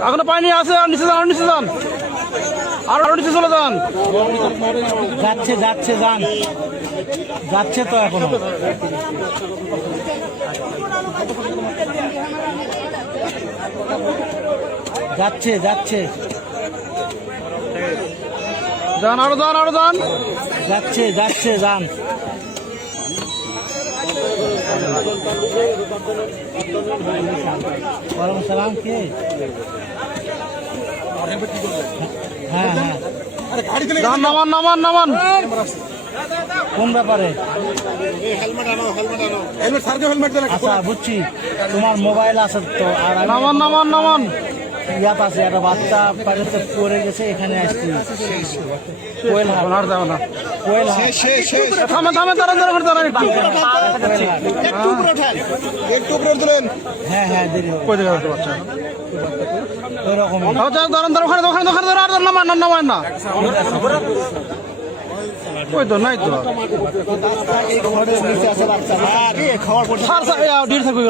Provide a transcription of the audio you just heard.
এখনও পানি আছে আর নিচে যান আর নিচে যান। আর আরও নিচে চলে যান। যাচ্ছে যাচ্ছে যান। যাচ্ছে তো এখনও। যাচ্ছে যাচ্ছে। যান আরও যান আরও যান। যাচ্ছে যাচ্ছে যান। ওয়ালাইকুম সালাম কে? হ্যাঁ হ্যাঁ। নামান নামান নামান। কোন ব্যাপারে? আচ্ছা বুঝছি। তোমার মোবাইল আছে তো আর নামান নামান নামান। ইয়াত আছে একটা বাচ্চা পানিতে পড়ে গেছে এখানে আসছি। কোয়েল হাট। আর যাও না। কোয়েল থামে থামে দাঁড়ান দাঁড়ান দাঁড়ান একটু কোয়েল হাট একটু উপরে তুলেন। হ্যাঁ হ্যাঁ দেরি হবে। কই দেখা বাচ্চা? ওই রকম আচ্ছা দাঁড়ান দাঁড়ান ওখানে ওখানে ওখানে দাঁড়ান আর নামান না নামান। না ওই তো নাই তো। আছে বাচ্চা। স্যার স্যার ডির থাকবে